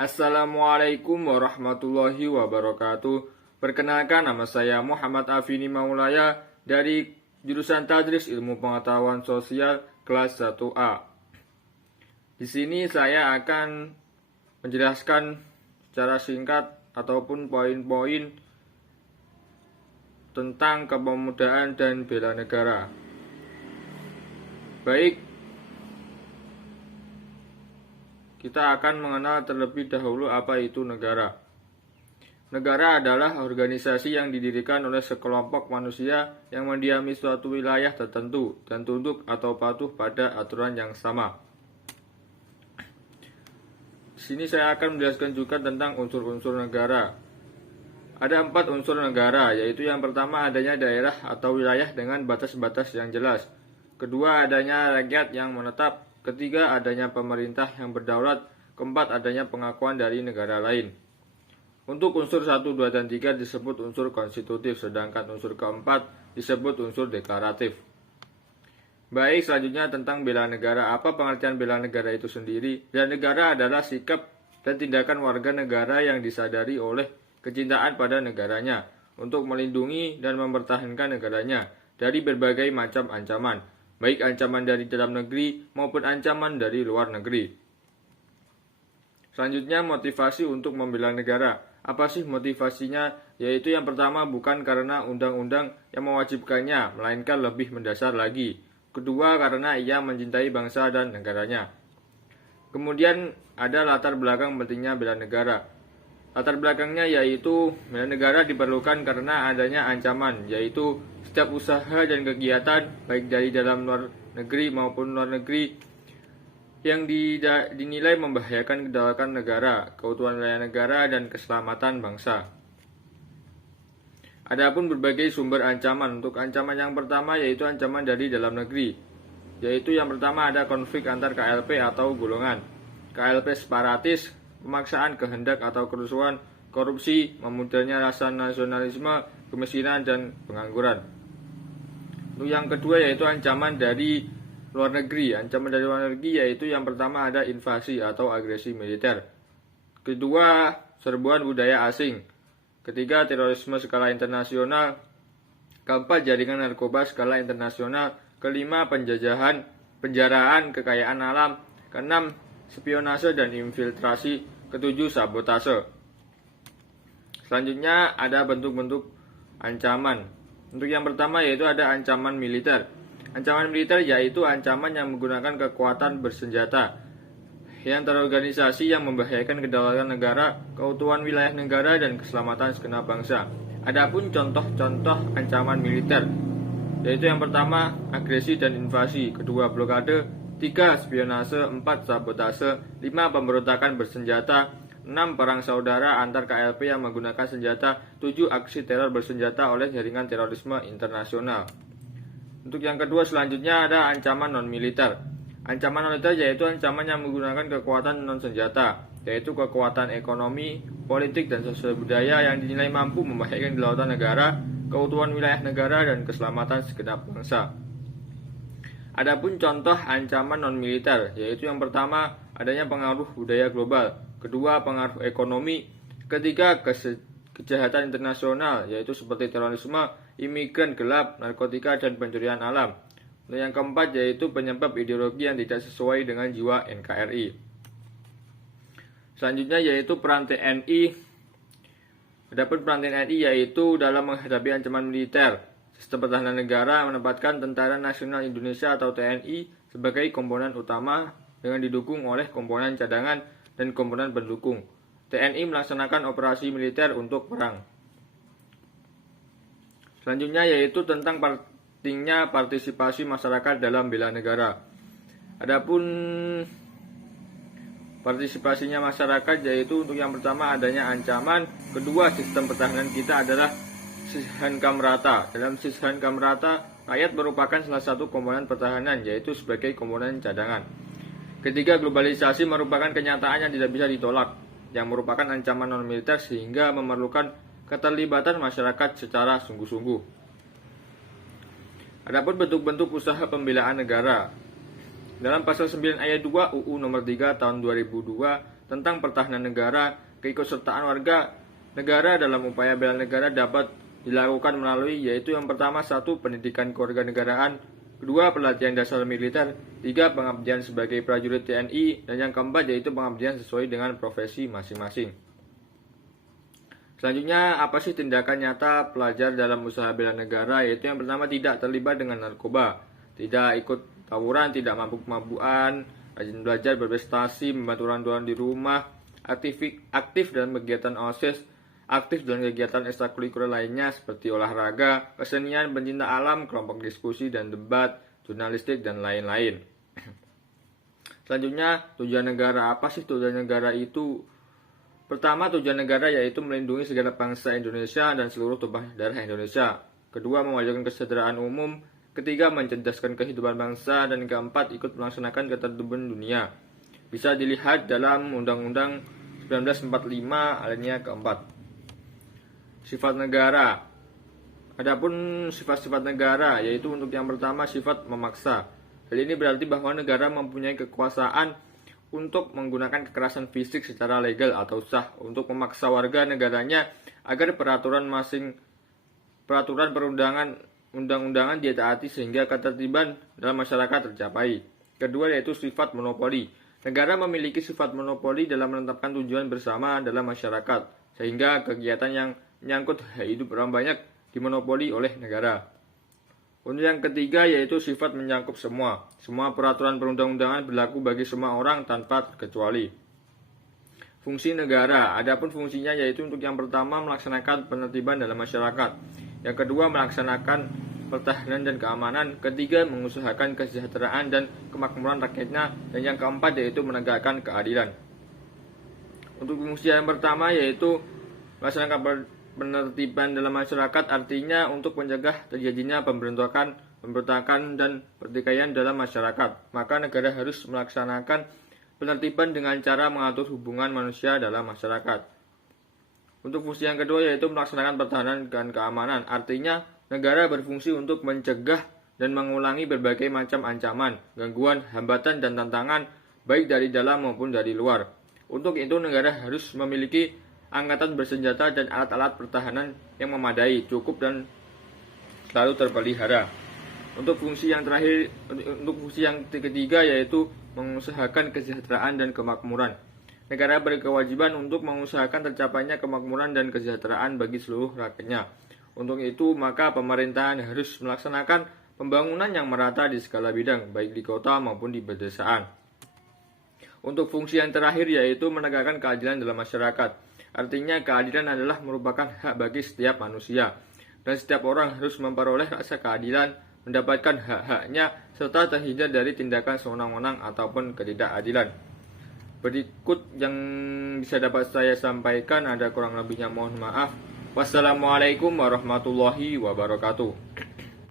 Assalamualaikum warahmatullahi wabarakatuh. Perkenalkan, nama saya Muhammad Afini Maulaya dari jurusan Tadris Ilmu Pengetahuan Sosial kelas 1A. Di sini saya akan menjelaskan secara singkat ataupun poin-poin tentang kepemudaan dan bela negara. Baik, kita akan mengenal terlebih dahulu apa itu negara. Negara adalah organisasi yang didirikan oleh sekelompok manusia yang mendiami suatu wilayah tertentu dan tunduk atau patuh pada aturan yang sama. Di sini saya akan menjelaskan juga tentang unsur-unsur negara. Ada 4 unsur negara, yaitu yang pertama adanya daerah atau wilayah dengan batas-batas yang jelas. Kedua, adanya rakyat yang menetap. Ketiga, adanya pemerintah yang berdaulat. Keempat, adanya pengakuan dari negara lain. Untuk unsur 1, 2, dan 3 disebut unsur konstitutif, sedangkan unsur keempat disebut unsur deklaratif. Baik, selanjutnya tentang bela negara. Apa pengertian bela negara itu sendiri? Bela negara adalah sikap dan tindakan warga negara yang disadari oleh kecintaan pada negaranya untuk melindungi dan mempertahankan negaranya dari berbagai macam ancaman, baik ancaman dari dalam negeri maupun ancaman dari luar negeri. Selanjutnya, motivasi untuk membela negara. Apa sih motivasinya? Yaitu yang pertama, bukan karena undang-undang yang mewajibkannya, melainkan lebih mendasar lagi. Kedua, karena ia mencintai bangsa dan negaranya. Kemudian ada latar belakang pentingnya bela negara. Latar belakangnya yaitu bela negara diperlukan karena adanya ancaman, yaitu setiap usaha dan kegiatan baik dari dalam luar negeri maupun luar negeri yang dinilai membahayakan kedaulatan negara, keutuhan wilayah negara, dan keselamatan bangsa. Adapun berbagai sumber ancaman. Untuk ancaman yang pertama yaitu ancaman dari dalam negeri, yaitu yang pertama ada konflik antar KLP atau golongan, KLP separatis, pemaksaan kehendak atau kerusuhan, korupsi, memudarnya rasa nasionalisme, kemiskinan, dan pengangguran. Untuk yang kedua yaitu ancaman dari luar negeri. Ancaman dari luar negeri yaitu yang pertama ada invasi atau agresi militer. Kedua, serbuan budaya asing. Ketiga, terorisme skala internasional. Keempat, jaringan narkoba skala internasional. Kelima, penjaraan kekayaan alam. Keenam, spionase dan infiltrasi. Ketujuh, sabotase. Selanjutnya ada bentuk-bentuk ancaman. Untuk yang pertama yaitu ada ancaman militer. Ancaman militer yaitu ancaman yang menggunakan kekuatan bersenjata yang terorganisasi yang membahayakan kedaulatan negara, keutuhan wilayah negara, dan keselamatan segenap bangsa. Adapun contoh-contoh ancaman militer yaitu yang pertama agresi dan invasi, kedua blokade, 3 spionase, 4 sabotase, 5 pemberontakan bersenjata, 6 perang saudara antar KLP yang menggunakan senjata, 7 aksi teror bersenjata oleh jaringan terorisme internasional. Untuk yang kedua selanjutnya ada ancaman non-militer. Ancaman non-militer yaitu ancaman yang menggunakan kekuatan non-senjata, yaitu kekuatan ekonomi, politik, dan sosial budaya yang dinilai mampu membahayakan kedaulatan negara, keutuhan wilayah negara, dan keselamatan segenap bangsa. Adapun contoh ancaman non-militer yaitu yang pertama adanya pengaruh budaya global, kedua pengaruh ekonomi, ketiga kejahatan internasional yaitu seperti terorisme, imigran gelap, narkotika, dan pencurian alam. Yang keempat yaitu penyebab ideologi yang tidak sesuai dengan jiwa NKRI. Selanjutnya yaitu peran TNI. Adapun peran TNI yaitu dalam menghadapi ancaman militer. Sistem pertahanan negara menempatkan Tentara Nasional Indonesia atau TNI sebagai komponen utama dengan didukung oleh komponen cadangan dan komponen pendukung. TNI melaksanakan operasi militer untuk perang. Selanjutnya yaitu tentang pentingnya partisipasi masyarakat dalam bela negara. Adapun partisipasinya masyarakat yaitu untuk yang pertama adanya ancaman, kedua sistem pertahanan kita adalah sistem kamrata. Dalam sistem kamrata, rakyat merupakan salah satu komponen pertahanan yaitu sebagai komponen cadangan. Ketiga, globalisasi merupakan kenyataan yang tidak bisa ditolak, yang merupakan ancaman non-militer sehingga memerlukan keterlibatan masyarakat secara sungguh-sungguh. Adapun bentuk-bentuk usaha pembelaan negara. Dalam pasal 9 ayat 2 UU nomor 3 tahun 2002 tentang pertahanan negara, keikutsertaan warga negara dalam upaya bela negara dapat dilakukan melalui yaitu yang pertama, 1. Pendidikan kewarganegaraan, 2. Pelatihan dasar militer, 3. Pengabdian sebagai prajurit TNI, dan yang keempat yaitu pengabdian sesuai dengan profesi masing-masing. Selanjutnya, apa sih tindakan nyata pelajar dalam usaha bela negara? Yaitu yang pertama, tidak terlibat dengan narkoba, tidak ikut tawuran, tidak mabuk-mabukan, rajin belajar, berprestasi, membantu orang tua di rumah, aktif dalam kegiatan OSIS, aktif dalam kegiatan ekstrakurikuler lainnya seperti olahraga, kesenian, pencinta alam, kelompok diskusi dan debat, jurnalistik, dan lain-lain. Selanjutnya, tujuan negara. Apa sih tujuan negara itu? Pertama, tujuan negara yaitu melindungi segenap bangsa Indonesia dan seluruh tumpah darah Indonesia. Kedua, memajukan kesejahteraan umum. Ketiga, mencerdaskan kehidupan bangsa. Dan keempat, ikut melaksanakan ketertiban dunia. Bisa dilihat dalam Undang-Undang 1945 alinea keempat. Sifat negara. Adapun sifat-sifat negara yaitu untuk yang pertama, sifat memaksa. Hal ini berarti bahwa negara mempunyai kekuasaan untuk menggunakan kekerasan fisik secara legal atau sah untuk memaksa warga negaranya agar peraturan perundang-undangan ditaati sehingga ketertiban dalam masyarakat tercapai. Kedua yaitu sifat monopoli. Negara memiliki sifat monopoli dalam menetapkan tujuan bersama dalam masyarakat sehingga kegiatan yang menyangkut hak hidup orang banyak dimonopoli oleh negara. Untuk yang ketiga yaitu sifat menyangkut semua. Semua peraturan perundang-undangan berlaku bagi semua orang tanpa terkecuali. Fungsi negara. Adapun fungsinya yaitu untuk yang pertama melaksanakan penertiban dalam masyarakat. Yang kedua melaksanakan pertahanan dan keamanan. Ketiga mengusahakan kesejahteraan dan kemakmuran rakyatnya. Dan yang keempat yaitu menegakkan keadilan. Untuk fungsi yang pertama yaitu melaksanakan penertiban dalam masyarakat, artinya untuk mencegah terjadinya pemberontakan dan pertikaian dalam masyarakat. Maka negara harus melaksanakan penertiban dengan cara mengatur hubungan manusia dalam masyarakat. Untuk fungsi yang kedua yaitu melaksanakan pertahanan dan keamanan, artinya negara berfungsi untuk mencegah dan mengulangi berbagai macam ancaman, gangguan, hambatan, dan tantangan baik dari dalam maupun dari luar. Untuk itu negara harus memiliki angkatan bersenjata dan alat-alat pertahanan yang memadai, cukup dan selalu terpelihara. Untuk fungsi yang ketiga yaitu mengusahakan kesejahteraan dan kemakmuran. Negara berkewajiban untuk mengusahakan tercapainya kemakmuran dan kesejahteraan bagi seluruh rakyatnya. Untuk itu maka pemerintahan harus melaksanakan pembangunan yang merata di segala bidang, baik di kota maupun di pedesaan. Untuk fungsi yang terakhir yaitu menegakkan keadilan dalam masyarakat. Artinya keadilan adalah merupakan hak bagi setiap manusia dan setiap orang harus memperoleh rasa keadilan, mendapatkan hak-haknya serta terhindar dari tindakan sewenang-wenang ataupun ketidakadilan. Berikut yang bisa dapat saya sampaikan, ada kurang lebihnya mohon maaf. Wassalamualaikum warahmatullahi wabarakatuh.